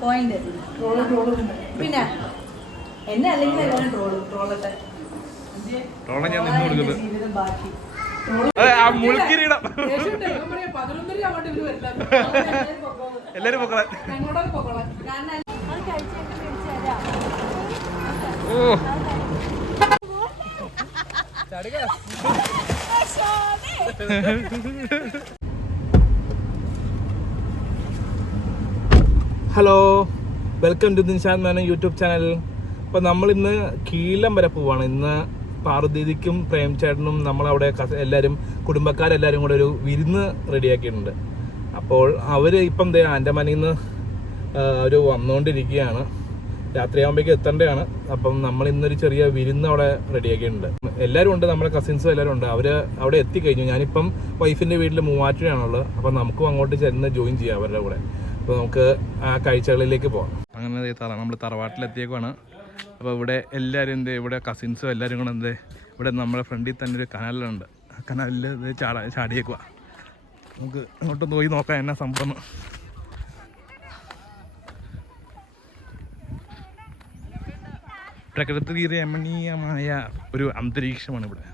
Point പിന്നെ എന്നെ അല്ലെങ്കിൽ എല്ലാവരും ട്രോളും ട്രോളട്ടെ. ട്രോളെ ഞാൻ നിന്ന് കൊടുക്കുന്നത് ജീവിതം ബാക്കി. മുൾക്കിരീടം. എല്ലാരും പൊക്കളെ. ഞങ്ങളോട് പൊക്കോളാം. കാരണം അത് കഴിച്ചൊക്കെ മേടിച്ചു തരാം ഓ hello welcome to Dinshan Menon YouTube channel അപ്പോൾ നമ്മൾ ഇന്ന് കീലം വരെ പോവാണ്. ഇന്ന് പാർവതീതിക്കും പ്രേംചേട്ടനും നമ്മളവിടെ എല്ലാവരും കുടുംബക്കാരെല്ലാവരും കൂടെ ഒരു വിരുന്ന് റെഡിയാക്കിയിട്ടുണ്ട്. അപ്പോൾ അവർ ഇപ്പം ആൻഡമാനിൽ നിന്ന് അവർ വന്നുകൊണ്ടിരിക്കുകയാണ് രാത്രിയാകുമ്പോഴേക്കും എത്തേണ്ടതാണ്. അപ്പം നമ്മൾ ഇന്നൊരു ചെറിയ വിരുന്ന് അവിടെ റെഡിയാക്കിയിട്ടുണ്ട്. എല്ലാവരും ഉണ്ട് നമ്മുടെ കസിൻസും എല്ലാവരും ഉണ്ട്. അവർ അവിടെ എത്തിക്കഴിഞ്ഞു. ഞാനിപ്പം വൈഫിന്റെ വീട്ടിൽ മൂവാറ്റുകയാണുള്ളത് അപ്പം നമുക്കും അങ്ങോട്ട് ചെന്ന് ജോയിൻ ചെയ്യാം അവരുടെ കൂടെ. അപ്പോൾ നമുക്ക് ആ കാഴ്ചകളിലേക്ക് പോകാം അങ്ങനെ നമ്മൾ തറവാട്ടിലെത്തിയേക്കുവാണ്. അപ്പോൾ ഇവിടെ എല്ലാവരും എന്ത് ഇവിടെ കസിൻസും എല്ലാവരും കൂടെ എന്ത് ഇവിടെ നമ്മുടെ ഫ്രണ്ടിൽ തന്നെ ഒരു കനാലുണ്ട് കനാലിൽ ഇത് ചാടാ ചാടിയേക്കുക നമുക്ക് അങ്ങോട്ടൊന്ന് പോയി നോക്കാം എന്നാ സംഭവം. പ്രകൃതി രമണീയമായ ഒരു അന്തരീക്ഷമാണ് ഇവിടെ.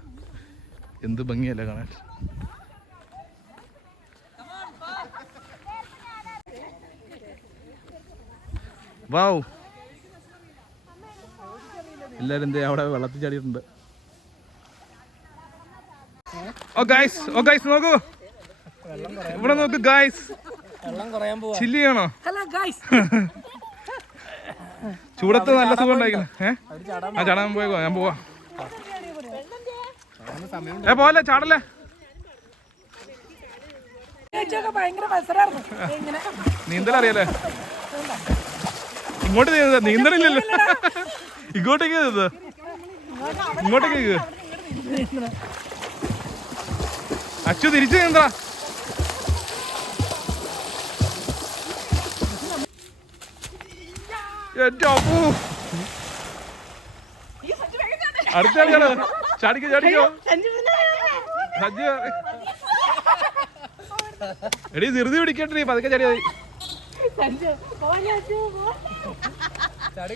എന്ത് ഭംഗിയല്ല കാണാൻ. വാവ്. എല്ലാരും എന്തേ അവിടെ വെള്ളത്തിൽ ചാടിയിട്ടുണ്ട്. ഓ ഗൈസ് ഓ ഗൈസ് നോക്കൂ. ഇവിടെ നോക്ക് ഗൈസ് ചില്ലി ചൂടത്ത് നല്ല സുഖം ഉണ്ടായിരിക്കുന്നു ആ ചാടാൻ പോയേക്കോ ഞാൻ പോവാ. ഏ പോലെ ചാടല്ലേ? ചേച്ചിയൊക്കെ ഇങ്ങോട്ട് നീന്തണില്ലല്ലോ ഇങ്ങോട്ടേക്ക് ഇത്. ഇങ്ങോട്ടേക്ക്. അച്ചു തിരിച്ചു നീന്ത എന്റെ അപ്പൂ. അടുത്ത ചാടിക്കോ ചാടിക്കോ. സജ്ജ എടീ ധൃതി പിടിക്കട്ടെ നീ പതുക്കെ ചാടിയാ മതി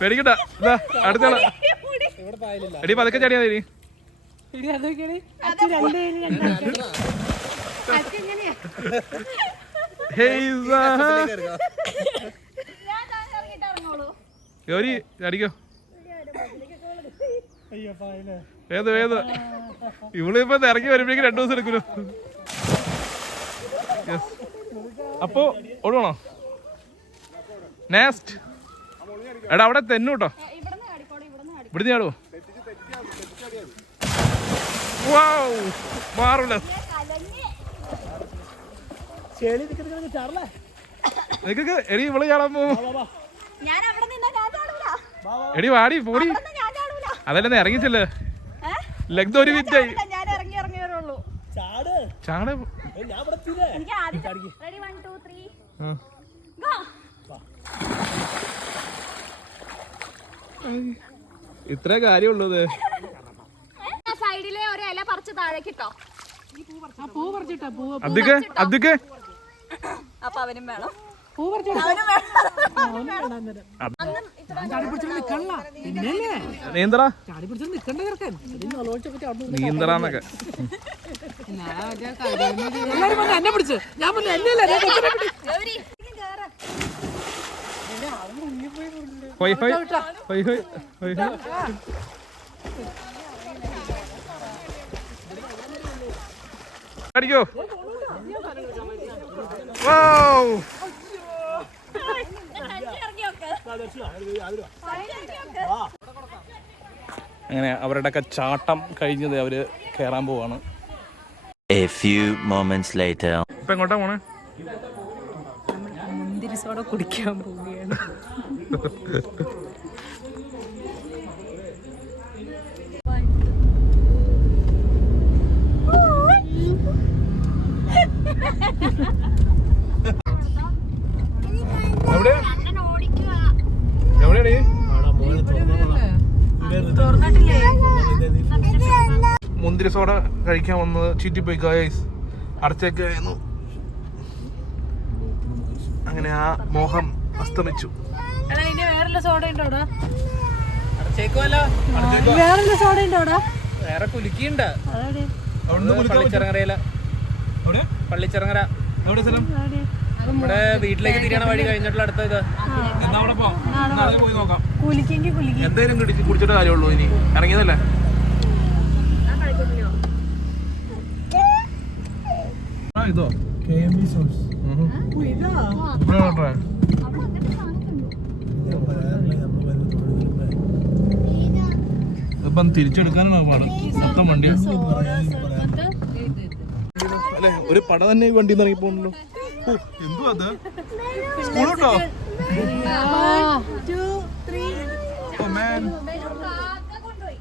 പേടിക്കണ്ട ഇതാ അടുത്ത എടീ പതുക്കെ ചടിയാ. ഇനി. ഗൗരി ചാടിക്കോ ഏത് ഏത് ഇവളിപ്പോ ഇപ്പൊ ഇറങ്ങി വരുമ്പോഴേക്കും രണ്ടു ദിവസം എടുക്കുമല്ലോ. അപ്പോ ഓടുവാണോ? നെക്സ്റ്റ് എടാ അവിടെ തെന്നു കേട്ടോ. ഇവിടുന്ന് ചാടുവോ? ചാടലേ നിങ്ങക്ക് എടി ഇവൾ ചാടാൻ പോകും ഞാൻ അവിടെ നിന്നാ ഞാൻ എടി വാടി പോടി. അതല്ലേ ഇറങ്ങിച്ചല്ലേ? ഏ? ലഗ്ധ ഒരു വിറ്റായി ചാട്. Ready one two three. ഇത്ര കാര്യമുള്ളത് സൈഡിലെ ഒരു ഇല പറിച്ച് താഴേക്കിട്ടോ. അപ്പൊ അവനും വേണം. പൂ നീന്തടാ നീന്തടാന്നൊക്കെ എല്ലാരും വന്ന് എന്നെ പിടിച്ച്. ഞാൻ പറഞ്ഞു എന്നെ അല്ലേ കൊച്ചിനെ പിടി. ഗൗരി കേറാ. ഹൊയ് ഹൊയ്. ഹൊയ് ഹൊയ്. ഹൊയ് ഹൊയ്. അടിക്കോ. വൗ. ഇറങ്ങി നോക്ക് അങ്ങനെ അവരുടെയൊക്കെ ചാട്ടം കഴിഞ്ഞത് അവർ കേറാൻ പോവാണ്. A few moments later. ഇപ്പൊ എങ്ങോട്ടാ പോണേ? മുന്തിരി സോഡ കുടിക്കാൻ പോവുകയാണ്. എവിടെയാ മുന്തിരി സോഡ കഴിക്കാൻ വന്നത് ചീറ്റിപ്പോയി ഗായസ് അടച്ചേക്കായിരുന്നു അങ്ങനെ ആ മോഹം അസ്തമിച്ചു. വേറെ സോഡ ഉണ്ടോ അവിടെ? അടച്ചേക്കുമല്ലോ വേറെല്ല സോഡ ഉണ്ടോ അവിടെ? വേറെ കുലുക്കിയുണ്ട്. അതെവിടെ? പള്ളിച്ചിറങ്ങരയില. എവിടെ? പള്ളിച്ചിറങ്ങര. നമ്മുടെ വീട്ടിലേക്ക് തിരിയണ വഴി കഴിഞ്ഞിട്ടുള്ള അടുത്ത ഇത്. കുടിച്ച് കുടിച്ചിട്ട് കാര്യമുള്ളൂ ഇനി. ഇറങ്ങിയതല്ലേ? ഇതോ? കെ എം ബി സോഴ്സ് ഇവിടെ നോട്ടെ ഇപ്പം തിരിച്ചെടുക്കാനാണ് പാട്. മൊത്തം വണ്ടി അല്ലെ ഒരു പട തന്നെ ഈ വണ്ടി ഇറങ്ങി പോകണല്ലോ എന്തുവാ അത്.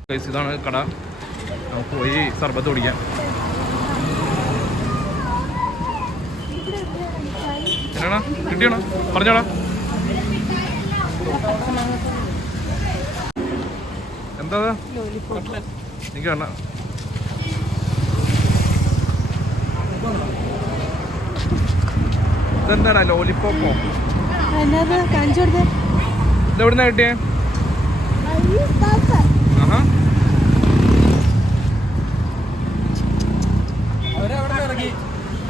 Guys, ഇതാണ് കട. നമുക്ക് പോയി സർബത്ത് കുടിക്കാം എന്നാടാ കിട്ടിയാണോ പറഞ്ഞോടാ. എന്താ? എനിക്ക് വേണ്ട. ഇതെന്താടാ ലോലിപ്പോപ്പോ ഇതെവിടുന്നാ കിട്ടിയേ? ആഹാ.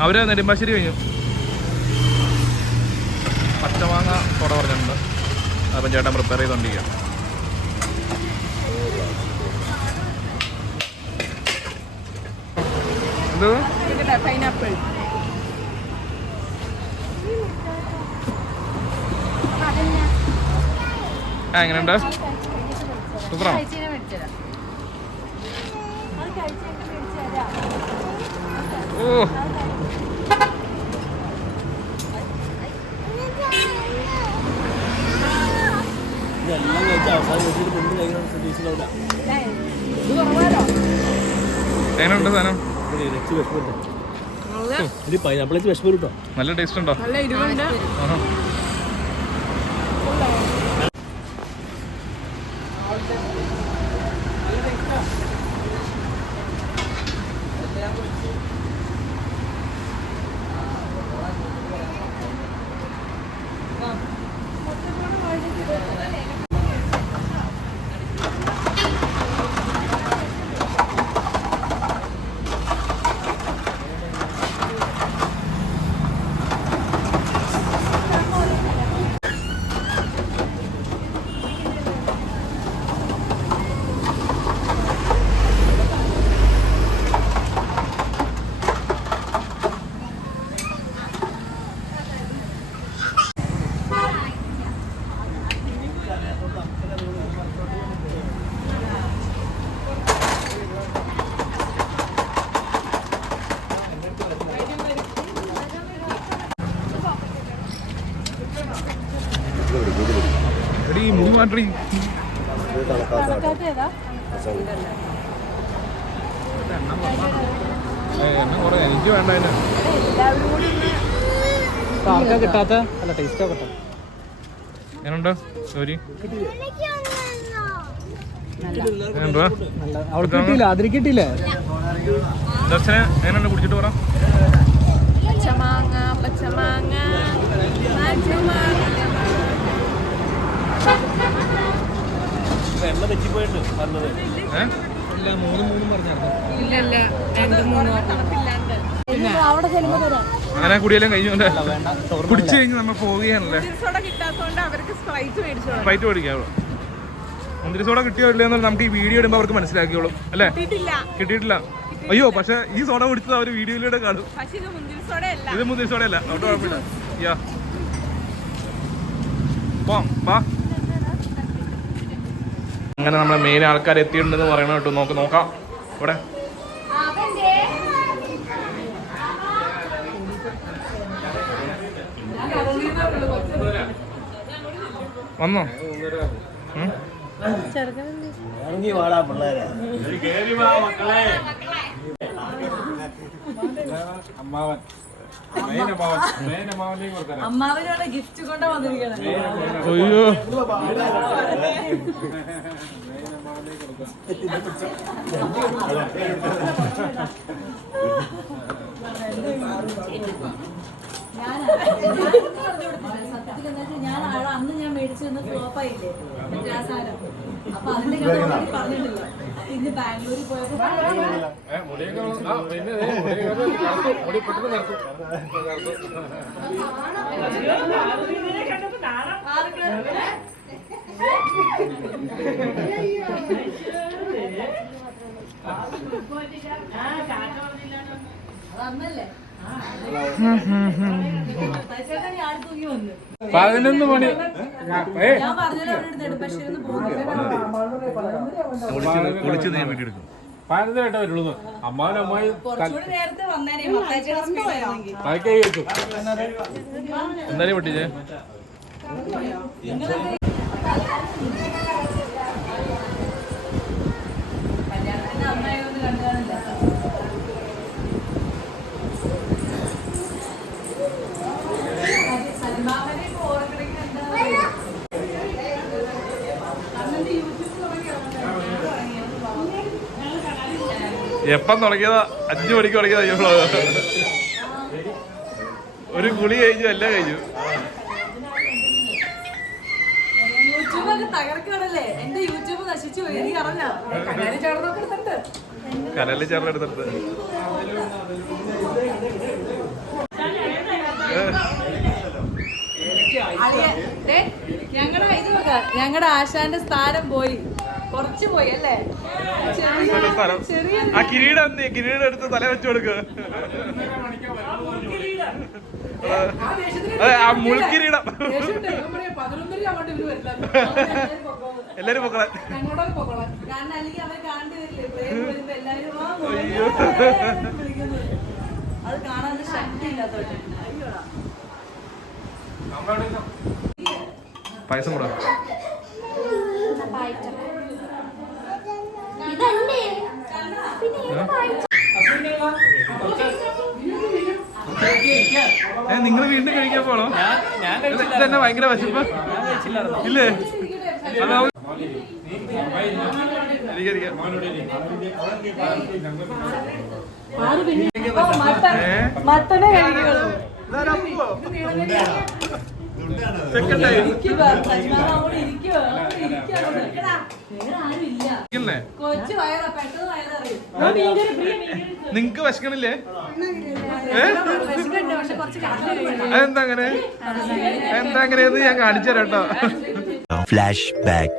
അവരെ നെടുമ്പാശ്ശേരി കഴിഞ്ഞു. പച്ചമാങ്ങ സോഡ പറഞ്ഞിട്ടുണ്ട്. അപ്പം ചേട്ടൻ പ്രിപ്പയർ ചെയ്തുകൊണ്ടിരിക്കുക എന്ത്? പൈനാപ്പിൾ ആ എങ്ങനെയുണ്ട്? സൂപ്പറാണോ? ഓ. ഇതെല്ലാം കഴിച്ച് അവസാനം വെച്ചിട്ട് പെണ്ണ് കഴിക്കുന്ന പ്രതീക്ഷയിലാവില്ല എങ്ങനെയുണ്ട് സാധനം? വിഷമില്ല ഇത് പൈനാപ്പിൾ വെച്ച് വിഷമം കേട്ടോ നല്ല ടേസ്റ്റ് ഉണ്ടോ? നല്ല ഇരുവുണ്ട് എണ്ണ കുറേ എനിക്ക് വേണ്ട ആർക്കാ കിട്ടാത്ത അല്ല ടേസ്റ്റ് ആക്കട്ടെ എന്നുണ്ടോ സോരി എങ്ങനെയുണ്ടാ? നല്ല അവൾക്ക് കിട്ടിയില്ല അതിന് കിട്ടിയില്ലേ ദർശന എങ്ങനെയുണ്ട്? കുടിച്ചിട്ട് പറ. പച്ചമാങ്ങ പച്ചമാങ്ങ. എണ്ണ തെറ്റിപ്പോയിട്ട് പറഞ്ഞത്. ഇല്ല മൂന്നും മൂന്നും പറഞ്ഞായിരുന്നു. അങ്ങനെ കുടിയെല്ലാം കഴിഞ്ഞു കുടിച്ചു കഴിഞ്ഞ് നമ്മൾ പോവുകയാണല്ലേ? സ്പ്രൈറ്റ് ഫ്ലൈറ്റ് മേടിക്കാം മുന്തിരി സോഡ കിട്ടിയോ ഇല്ലെന്നുള്ള നമുക്ക് ഈ വീഡിയോ ഇടുമ്പോൾ അവർക്ക് മനസ്സിലാക്കിയോളും അല്ലേ? കിട്ടിയിട്ടില്ല. അയ്യോ പക്ഷെ ഈ സോഡ കുടിച്ചത് അവർ വീഡിയോയിലൂടെ കാണും. ഇത് മുന്തിരി സോഡ അല്ല ഇത് മുന്തിരി സോഡ അല്ല അതുകൊണ്ട് കുഴപ്പമില്ല. യാ. പോം വാ. അങ്ങനെ നമ്മളെ മെയിൻ ആൾക്കാർ എത്തിയിട്ടുണ്ടെന്ന് പറയണം കേട്ടോ. നോക്ക് നോക്കാം. ഇവിടെ. വന്നോ? അമ്മാവനോട് ഗിഫ്റ്റ് കൊണ്ടാ വന്നിരിക്കണം അയ്യോ സത്യത്തിൽ എന്താ വെച്ചാൽ ഞാൻ അന്ന് ഞാൻ മേടിച്ചു തന്ന ഫ്ലോപ്പ് ആയില്ലേ മറ്റേ ആ സാധനം അപ്പൊ അതിന്റെ പറഞ്ഞിട്ടില്ല ഇന്ന് ബാംഗ്ലൂരിൽ പോയപ്പോ തൂങ്ങി വന്നു പതിനൊന്ന് മണി. കുളിച്ച് ഞാൻ വീട്ടിൽ എടുക്കും പതിനൊന്നരട്ട വരുള്ളൂ അമ്മാവൻ അമ്മായി കുറച്ചുകൂടി നേരത്തെ വന്നേനെ മത്തായിച്ചേട്ടാ സ്പീഡ് ആയിരുന്നെങ്കിൽ കൈ വെച്ചു. എന്തായാലും പൊട്ടിച്ചേ? എപ്പം തുടങ്ങിയതാ അഞ്ചു മണിക്ക് തുടങ്ങിയതാ. ഒരു കുളി കഴിഞ്ഞു എല്ലാം കഴിഞ്ഞു തകർക്കാണല്ലേ എന്റെ യൂട്യൂബ് നശിച്ചു പോയി. നീ അറിഞ്ഞ കല്യാണം ചേർന്നൊക്കെ എടുത്തിട്ട് കനലിൽ ചേർന്നെടുത്തിട്ട് ഞങ്ങളുടെ ഇത് നോക്ക. ഞങ്ങളുടെ ആശാന്റെ സ്ഥാനം പോയി. കുറച്ച് പോയി അല്ലേ? ചെറിയ ആ കിരീടം കിരീടം എടുത്ത് തല വെച്ചു കൊടുക്കുക ആ മുൾക്കിരീടം. എല്ലാരും പൊക്കളെ. അല്ലെങ്കിൽ എടാ, വേറെ ആരും ഇല്ല? ഇല്ലേ? കൊച്ചു വയറ പെട്ടെന്ന് വയററിയും. നിങ്ങക്ക് വിശക്കണില്ലേ? അതെന്താ അങ്ങനെ? എന്താ അങ്ങനെയെന്ന് ഞാൻ കാണിച്ചു തരാം കേട്ടോ. ബാക്ക്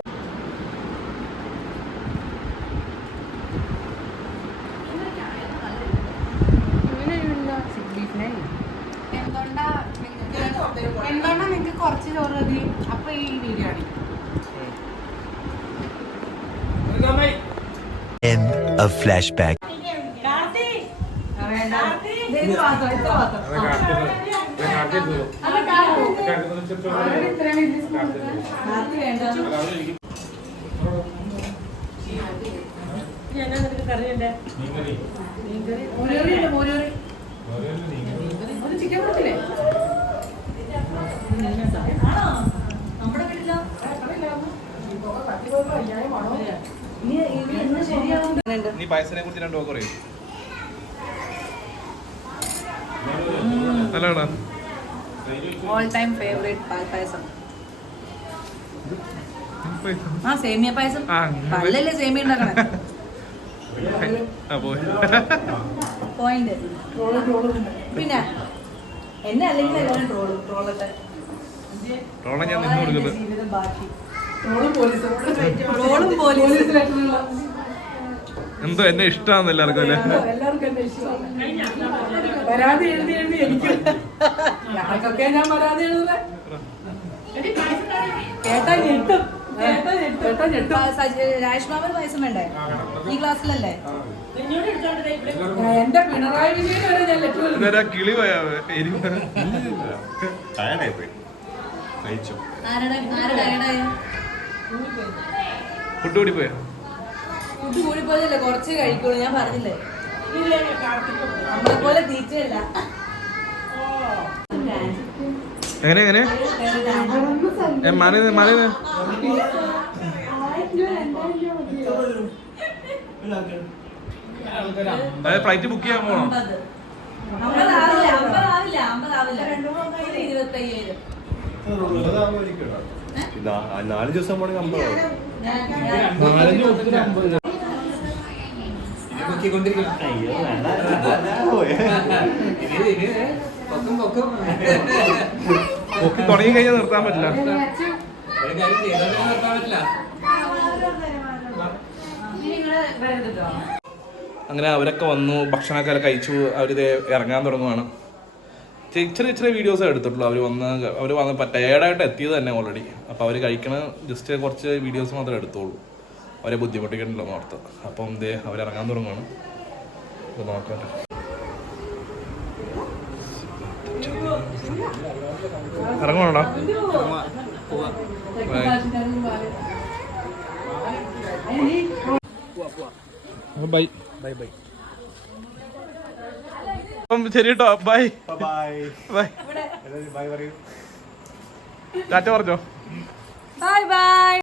എന്തുകൊണ്ടാ നിങ്ങക്ക് കുറച്ച് ചോറ് മതി? അപ്പൊ ഈ വീഡിയോ ആണ്. End of flashback. ഇത് പാത്രം ഇത്ര പാത്രം അല്ല കാർത്തി കാർത്തി വേണ്ട മുരറി ഉണ്ട് മുരറി ചിക്കൻ കൊടുത്തില്ലേ ആണോ? നമ്മുടെ വീട്ടിലോ? നീ പായസത്തിനെ കുറിച്ച് രണ്ടു പറയും. നല്ലതാണോ ഓൾ ടൈം ഫേവറേറ്റ് പാൽപ്പായസം ആ സേമിയ പായസം. പല്ലല്ലേ സേമിയ ഉണ്ടാക്കണേ? പോയിന്റ് പിന്നെ എന്നെ അല്ലെങ്കിൽ എല്ലാവരും ട്രോളും ട്രോളട്ടെ റോള ഞാൻ നിന്ന് കൊടുക്കുന്നത്. ട്രോളും പോലീസും. ട്രോളും പോലീസും. എന്തോ എന്നെ ഇഷ്ടമാണ് എല്ലാവർക്കും അല്ലേ? എല്ലാവർക്കും എന്നെ ഇഷ്ടമാണ് പരാതി എഴുതി എഴുതി എനിക്ക്. ഞാൻ പരാതി എഴുതുന്നത് കേട്ടാ ഞെട്ടും. രാജ്മാവൻ വേണ്ടേ? ഈ ക്ലാസ്സിലല്ലേ? എന്റെ പിണറായി വിജയൻ വരെ ഞാൻ ലെറ്റർ എഴുതി ഇതൊരാ കിളി പോയാ എരിവ് ആരുടെ ആരുടെ ആരുടെ? ഫുഡ് കൂടി പോയാ? ഫുഡ് കൂടി പോയതല്ലേ കുറച്ച് കഴിക്കുള്ളൂ. ഞാൻ പറഞ്ഞില്ലേ? നമ്മളെ പോലെ തീറ്റയല്ല എങ്ങനെ എങ്ങനെ? മറിയത് മറിയത് അതായത് അതെ ഫ്ലൈറ്റ് ബുക്ക് ചെയ്യാൻ പോണോ? നാല് ദിവസം പോണെങ്കിൽ അമ്പത് നാലഞ്ച് ദിവസത്തിന് അമ്പത് അയ്യോ വേണ്ട. പൊക്കി തുടങ്ങി കഴിഞ്ഞാൽ നിർത്താൻ പറ്റില്ല. വരരുതോ അങ്ങനെ അവരൊക്കെ വന്നു ഭക്ഷണമൊക്കെ കഴിച്ചു അവരിത് ഇറങ്ങാൻ തുടങ്ങുവാണ്. ചെറിയ ചെറിയ വീഡിയോസ് എടുത്തിട്ടുള്ളൂ അവർ വന്ന് അവർ വന്ന് ടയേർഡായിട്ട് എത്തിയത് തന്നെ ഓൾറെഡി അപ്പോൾ അവർ കഴിക്കണ ജസ്റ്റ് കുറച്ച് വീഡിയോസ് മാത്രമേ എടുത്തോളൂ അവരെ ബുദ്ധിമുട്ടിക്കണ്ടല്ലോ ഓർത്ത് അപ്പം ദേ അവരിറങ്ങാൻ തുടങ്ങുകയാണ് ഇത് നോക്കട്ടെ. ഇറങ്ങണോടാ ബൈ. Bye bye. അപ്പം ശരി കേട്ടോ ബൈ. ബൈ. ബൈ ബൈ പറയൂ. ടാറ്റ പറഞ്ഞോ? Bye bye.